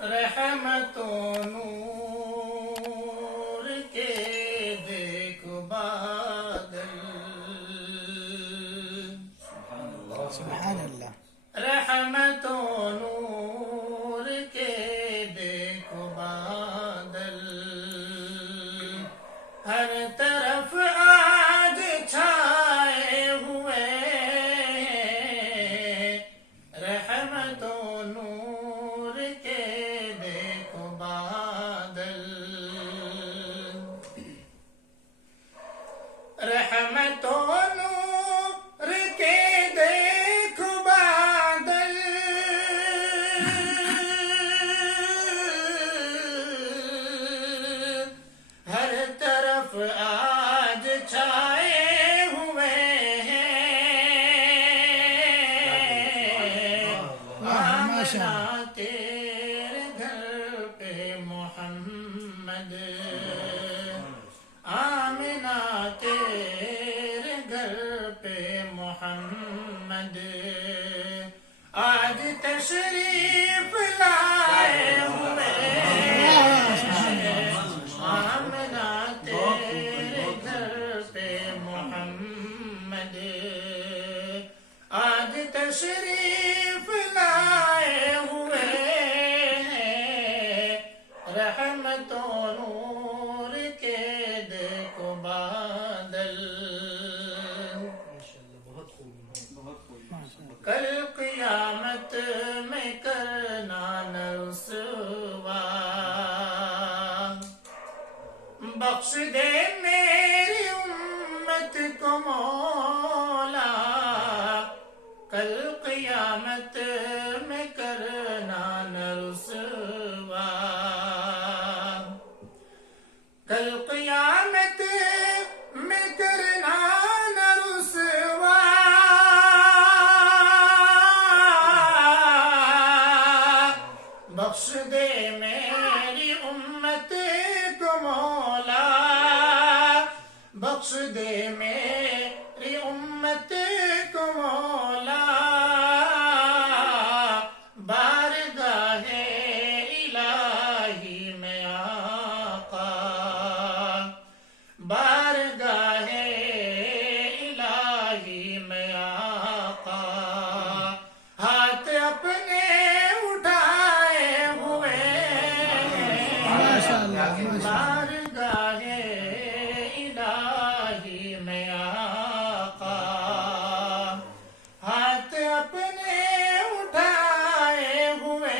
رحمت و نور کے دیکھو بادل سبحان اللہ رحمت و نور کے دیکھو بادل ہر طرف آج چھائے ہوئے رحمت و نور کے دیکھو بادل رحمت و نور کے دیکھو بادل ہر طرف آج چھائے ہوئے ہیں آمنا تیرے گھر پہ محمد آمنا تیرے گھر پہ محمد آج تشریف لائے ہوئے آمنا تیرے گھر پہ محمد آج تشریف لائے ہوئے رحمت و نور کے دیکھو بادل کل قیامت میں کرنا نہ رسوا بخش دے میری امت کو مولا کل قیامت میں کرنا نہ رسوا کل قیامت میں کرنا نہ رسوا بخش دے میری امت کو مولا بخش دے میری امت کو مولا بارگاہ الہی میں آقا بارگاہ الہی میں آقا ہاتھ اپنے اٹھائے ہوئے بارگاہ الہی میں آقا ہاتھ اپنے اٹھائے ہوئے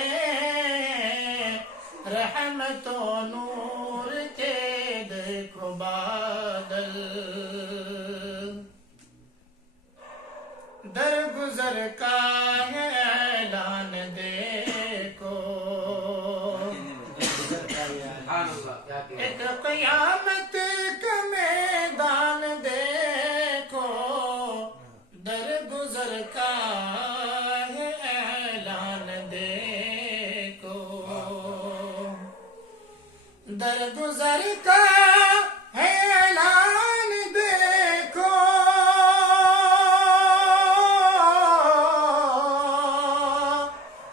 رحمت و نور کے دیکھو بادل درگزر کا ہے اعلان دیکھو ایک قیامت کا میدان دیکھو درگزر کا ہے اعلان دیکھو درگزر کا ہے اعلان دیکھو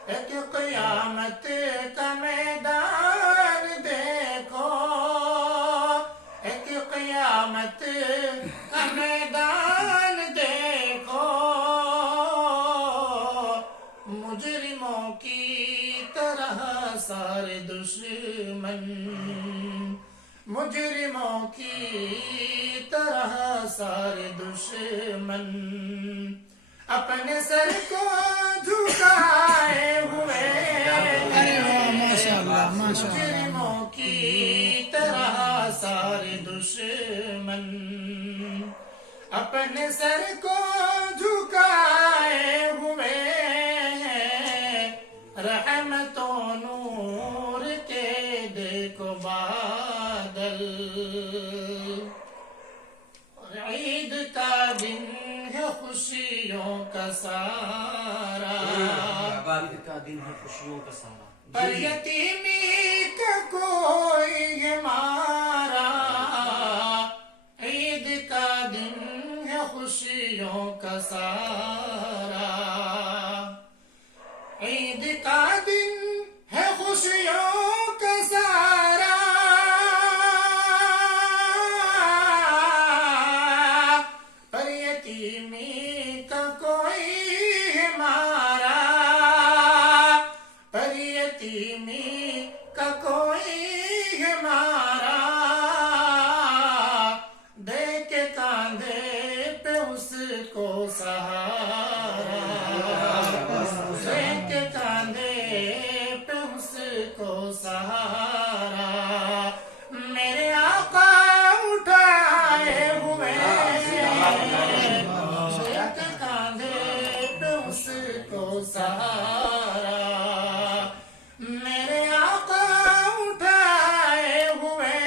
ایک قیامت کا میدان دیکھو ایک قیامت کا میدان دیکھو مجرموں کی طرح سارے دشمن مجرموں کی طرح سارے دشمن اپنے سر کو جھکائے ہوئے مجرموں کی طرح سارے دشمن اپنے سر کو جھکائے ہوئے رحمت و نور کے دیکھو بادل عید کا دن ہے خوشیوں کا سارا عید کا دن ہے خوشیوں کا سارا پر یتیمی کا کوئی ہے مارا عید کا دن ہے خوشیوں کا سارا عید کا دن ہے خوشی کو سہارا